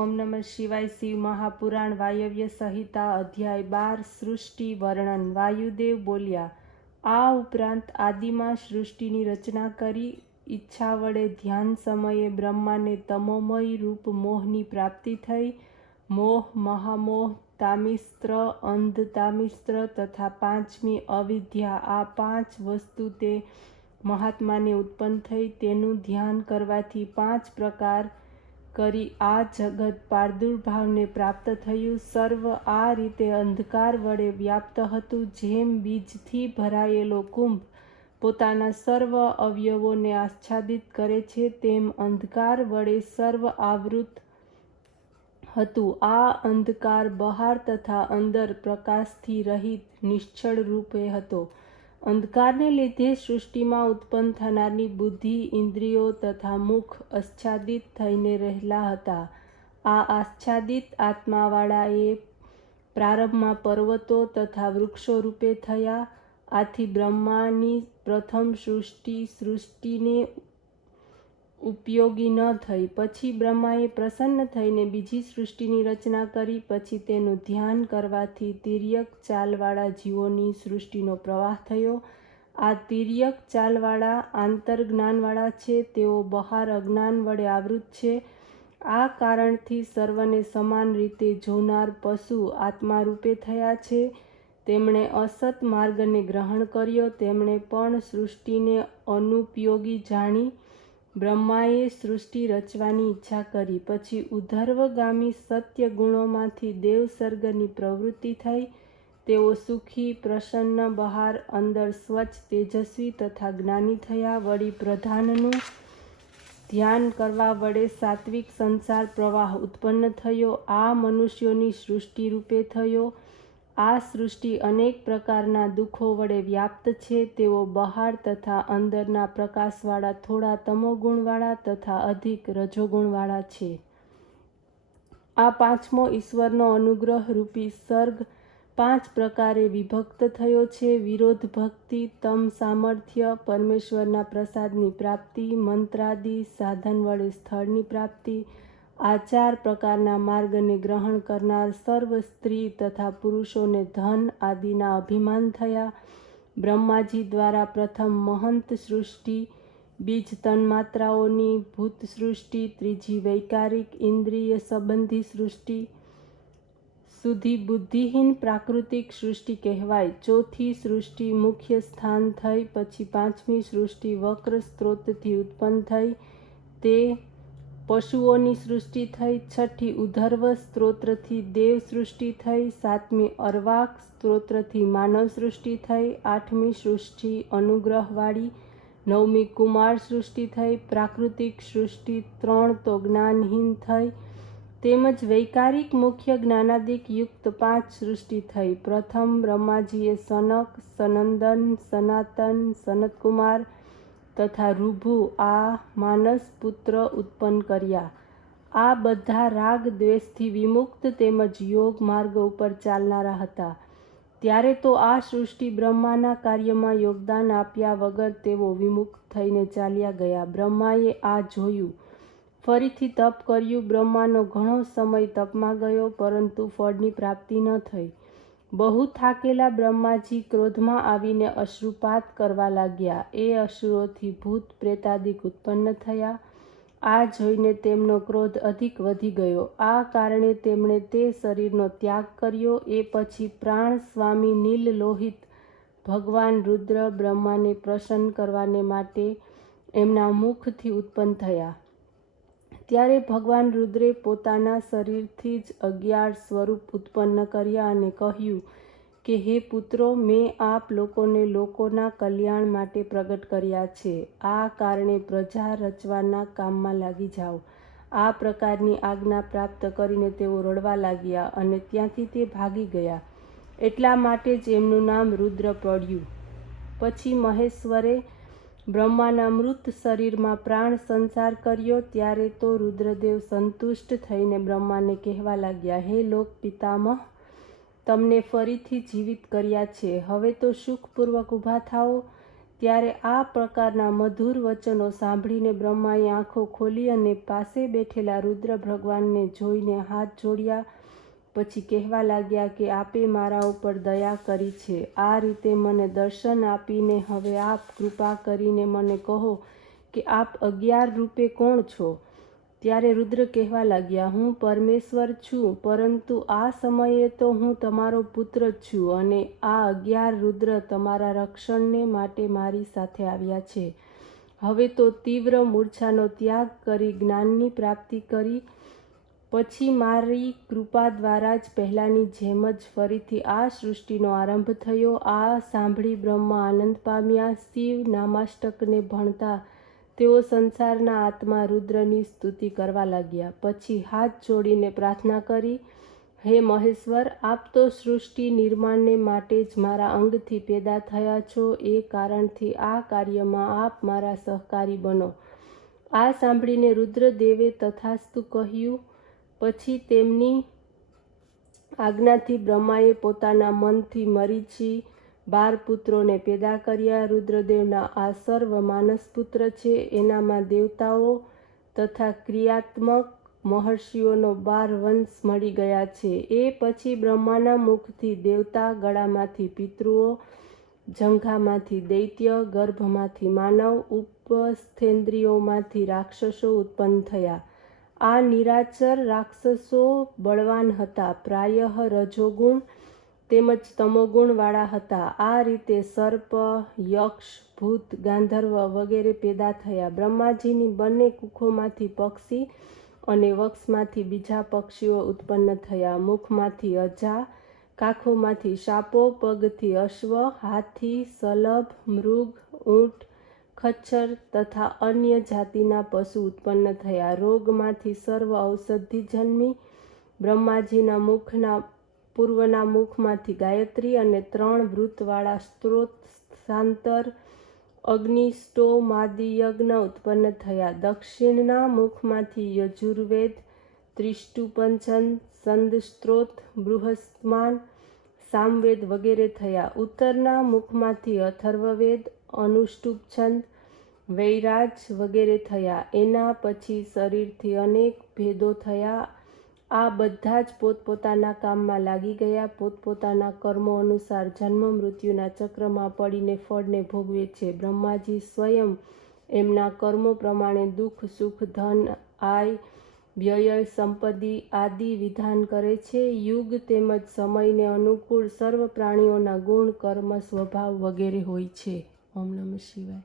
ओम नमः शिवाय। शिव महापुराण वायव्य संहिता अध्याय 12 सृष्टि वर्णन। वायुदेव बोल्या, आ उपरांत आदिमा सृष्टिनी रचना करी ઈચ્છા વડે ધ્યાન સમયે બ્રહ્માને તમોમય રૂપ મોહની પ્રાપ્તિ થઈ। મોહ, મહામોહ, તામિસ્ત્ર, અંધ તામિસ્ત્ર તથા પાંચમી અવિદ્યા, આ પાંચ વસ્તુ તે મહાત્માને ઉત્પન્ન થઈ। તેનું ધ્યાન કરવાથી પાંચ પ્રકાર કરી આ જગત પ્રાદુર્ભાવને પ્રાપ્ત થયું। સર્વ આ રીતે અંધકાર વડે વ્યાપ્ત હતું। જેમ બીજથી ભરાયેલો કુંભ પોતાના સર્વ અવયવોને આચ્છાદિત કરે છે, તેમ અંધકાર વડે સર્વ આવૃત હતું। આ અંધકાર બહાર તથા અંદર પ્રકાશથી રહિત નિશ્ચળ રૂપે હતો। અંધકારને લીધે સૃષ્ટિમાં ઉત્પન્ન થનારની બુદ્ધિ, ઇન્દ્રિયો તથા મુખ આચ્છાદિત થઈને રહેલા હતા। આ આચ્છાદિત આત્માવાળા એ પ્રારંભમાં પર્વતો તથા વૃક્ષો રૂપે થયા। આથી બ્રહ્માની પ્રથમ સૃષ્ટિને ઉપયોગી ન થઈ। પછી બ્રહ્માએ પ્રસન્ન થઈને બીજી સૃષ્ટિની રચના કરી। પછી તેનું ધ્યાન કરવાથી તિર્યક ચાલવાળા જીવોની સૃષ્ટિનો પ્રવાહ થયો। આ તિર્યક ચાલવાળા આંતરજ્ઞાનવાળા છે, તેઓ બહાર અજ્ઞાન વડે આવૃત છે। આ કારણથી સર્વને સમાન રીતે જોનાર પશુ આત્મારૂપે થયા છે। તેમણે અસત માર્ગને ગ્રહણ કર્યો। તેમણે પણ સૃષ્ટિને અનુપયોગી જાણી બ્રહ્માએ સૃષ્ટિ રચવાની ઈચ્છા કરી। પછી ઉર્ધ્વગામી સત્ય ગુણોમાંથી દેવસર્ગની પ્રવૃત્તિ થઈ। તેઓ સુખી, પ્રસન્ન, બહાર અંદર સ્વચ્છ, તેજસ્વી તથા જ્ઞાની થયા। વળી પ્રધાનનું ધ્યાન કરવા વડે સાત્વિક સંસાર પ્રવાહ ઉત્પન્ન થયો। આ મનુષ્યોની સૃષ્ટિ રૂપે થયો। આ સૃષ્ટિ અનેક પ્રકારના દુઃખો વડે વ્યાપ્ત છે। તેઓ બહાર તથા અંદરના પ્રકાશવાળા, થોડા તમોગુણવાળા તથા અધિક રજોગુણવાળા છે। આ પાંચમો ઈશ્વરનો અનુગ્રહ રૂપી સર્ગ પાંચ પ્રકારે વિભક્ત થયો છે: વિરોધ ભક્તિ, તમ સામર્થ્ય, પરમેશ્વરના પ્રસાદની પ્રાપ્તિ, મંત્રાદિ સાધન વડે સ્થળની પ્રાપ્તિ। આ ચાર પ્રકારના માર્ગને ગ્રહણ કરનાર સર્વ સ્ત્રી તથા પુરુષોને ધન આદિના અભિમાન થયા। બ્રહ્માજી દ્વારા પ્રથમ મહંત સૃષ્ટિ, બીજ તન્માત્રાઓની ભૂત સૃષ્ટિ, ત્રીજી વૈકારિક ઇન્દ્રિય સંબંધી સૃષ્ટિ સુધી બુદ્ધિહીન પ્રાકૃતિક સૃષ્ટિ કહેવાય। ચોથી સૃષ્ટિ મુખ્ય સ્થાન થઈ। પછી પાંચમી સૃષ્ટિ વક્ર સ્ત્રોતથી ઉત્પન્ન થઈ, તે પશુઓની સૃષ્ટિ થઈ। છઠ્ઠી ઉર્ધ્વ સ્ત્રોતથી દેવ સૃષ્ટિ થઈ। સાતમી અર્વાક સ્ત્રોતથી માનવ સૃષ્ટિ થઈ। આઠમી સૃષ્ટિ અનુગ્રહવાળી, નવમી કુમાર સૃષ્ટિ થઈ। પ્રાકૃતિક સૃષ્ટિ ત્રણ તો જ્ઞાનહીન થઈ, તેમજ વૈકારિક મુખ્ય જ્ઞાનાદિક યુક્ત પાંચ સૃષ્ટિ થઈ। પ્રથમ બ્રહ્માજીએ સનક, સનંદન, સનાતન, સનતકુમાર તથા ઋભુ આ માનસ પુત્ર ઉત્પન્ન કર્યા। આ બધા રાગ દ્વેષથી વિમુક્ત તેમજ યોગ માર્ગ ઉપર ચાલનારા હતા। ત્યારે તો આ સૃષ્ટિ બ્રહ્માના કાર્યમાં યોગદાન આપ્યા વગર તેઓ વિમુખ થઈને ચાલ્યા ગયા। બ્રહ્માએ આ જોયું, ફરીથી તપ કર્યું। બ્રહ્માનો ઘણો સમય તપમાં ગયો, પરંતુ ફળની પ્રાપ્તિ ન થઈ। બહુ થાકેલા બ્રહ્માજી ક્રોધમાં આવીને અશ્રુપાત કરવા લાગ્યા। એ અશ્રુઓથી ભૂત પ્રેતાદિક ઉત્પન્ન થયા। આ જોઈને તેમનો ક્રોધ અધિક વધી ગયો। આ કારણે તેમણે તે શરીરનો ત્યાગ કર્યો। એ પછી પ્રાણ સ્વામી નીલ લોહિત ભગવાન રુદ્ર બ્રહ્માને પ્રસન્ન કરવાને માટે એમના મુખથી ઉત્પન્ન થયા। ત્યારે ભગવાન રુદ્રે પોતાના શરીરથી જ 11 સ્વરૂપ ઉત્પન્ન કર્યા અને કહ્યું કે હે પુત્રો, મેં આપ લોકોને લોકોના કલ્યાણ માટે પ્રગટ કર્યા છે। આ કારણે પ્રજા રચવાના કામમાં લાગી જાઓ। આ પ્રકારની આજ્ઞા પ્રાપ્ત કરીને તેઓ રડવા લાગ્યા અને ત્યાંથી તે ભાગી ગયા। એટલા માટે જ એમનું નામ રુદ્ર પડ્યું। પછી મહેશ્વરે બ્રહ્માના મૃત શરીરમાં પ્રાણ સંચાર કર્યો। ત્યારે તો રુદ્રદેવ સંતુષ્ટ થઈને બ્રહ્માને કહેવા લાગ્યા, હે લોક પિતામહ, તમને ફરીથી જીવિત કર્યા છે, હવે તો સુખપૂર્વક ઊભા થાઓ। ત્યારે આ પ્રકારના મધુર વચનો સાંભળીને બ્રહ્માએ આંખો ખોલી અને પાસે બેઠેલા રુદ્ર ભગવાનને જોઈને હાથ જોડ્યા. પછી કહેવા લાગ્યા કે આપે મારા ઉપર દયા કરી છે. આ રીતે મને દર્શન આપીને હવે આપ કૃપા કરીને મને કહો કે આપ 11 રૂપે કોણ છો? ત્યારે રુદ્ર કહેવા લાગ્યા, હું પરમેશ્વર છું, પરંતુ આ સમયે તો હું તમારો પુત્ર જ છું અને આ 11 રુદ્ર તમારા રક્ષણને માટે મારી સાથે આવ્યા છે. હવે તો તીવ્ર મૂર્છાનો ત્યાગ કરી જ્ઞાનની પ્રાપ્તિ કરી પછી મારી કૃપા દ્વારા જ પહેલાંની જેમ જ ફરીથી આ સૃષ્ટિનો આરંભ થયો. આ સાંભળી બ્રહ્મા આનંદ પામ્યા. શિવ નામાષ્ટકને ભણતા તેઓ સંસારના આત્મા રુદ્રની સ્તુતિ કરવા લાગ્યા. પછી હાથ જોડીને પ્રાર્થના કરી, હે મહેશ્વર, આપ તો સૃષ્ટિ નિર્માણને માટે જ મારા અંગથી પેદા થયા છો. એ કારણથી આ કાર્યમાં આપ મારા સહકારી બનો. આ સાંભળીને રુદ્રદેવે તથાસ્તુ કહ્યું. પછી તેમની આજ્ઞાથી બ્રહ્માએ પોતાના મનથી મરીચી 12 પુત્રોને પેદા કર્યા. રુદ્રદેવના આ સર્વ માનસપુત્ર છે. એનામાં દેવતાઓ તથા ક્રિયાત્મક મહર્ષિઓનો 12 વંશ મળી ગયા છે. એ પછી બ્રહ્માના મુખથી દેવતા, ગળામાંથી પિતૃઓ, જંઘામાંથી દૈત્ય, ગર્ભમાંથી માનવ, ઉપસ્થેન્દ્રિયોમાંથી રાક્ષસો ઉત્પન્ન થયા. આ નિરાચર રાક્ષસો બળવાન હતા, પ્રાયઃ રજોગુણ તેમજ તમોગુણવાળા હતા. આ રીતે સર્પ, યક્ષ, ભૂત, ગાંધર્વ વગેરે પેદા થયા. બ્રહ્માજીની બંને કુખોમાંથી પક્ષી અને વક્ષમાંથી બીજા પક્ષીઓ ઉત્પન્ન થયા. મુખમાંથી અજા, કાખોમાંથી સાપો, પગથી અશ્વ, હાથી, સલભ, મૃગ, ઊંટ, ખચ્ચર તથા અન્ય જાતિના પશુ ઉત્પન્ન થયા. રોગમાંથી સર્વ ઔષધિ જન્મી. બ્રહ્માજીના મુખના પૂર્વના મુખમાંથી ગાયત્રી અને 3 વૃતવાળા સ્ત્રોત, શાંતર, અગ્નિ, સ્ટોમાદિ યજ્ઞ ઉત્પન્ન થયા. દક્ષિણના મુખમાંથી યજુર્વેદ, ત્રિષ્ટુપંચન, સંદસ્ત્રોત, બૃહસ્માન, સામવેદ વગેરે થયા. ઉત્તરના મુખમાંથી અથર્વવેદ, અનુષ્ટુપ છંદ, વૈરાજ વગેરે થયા. એના પછી શરીરથી અનેક ભેદો થયા. આ બધા જ પોતપોતાના કામમાં લાગી ગયા. પોતપોતાના કર્મો અનુસાર જન્મ મૃત્યુના ચક્રમાં પડીને ફળને ભોગવે છે. બ્રહ્માજી સ્વયં એમના કર્મો પ્રમાણે દુઃખ, સુખ, ધન, આય, વ્યય, સંપત્તિ આદિ વિધાન કરે છે. યુગ તેમજ સમયને અનુકૂળ સર્વ પ્રાણીઓના ગુણ, કર્મ, સ્વભાવ વગેરે હોય છે. ઓમ નમઃ શિવાય.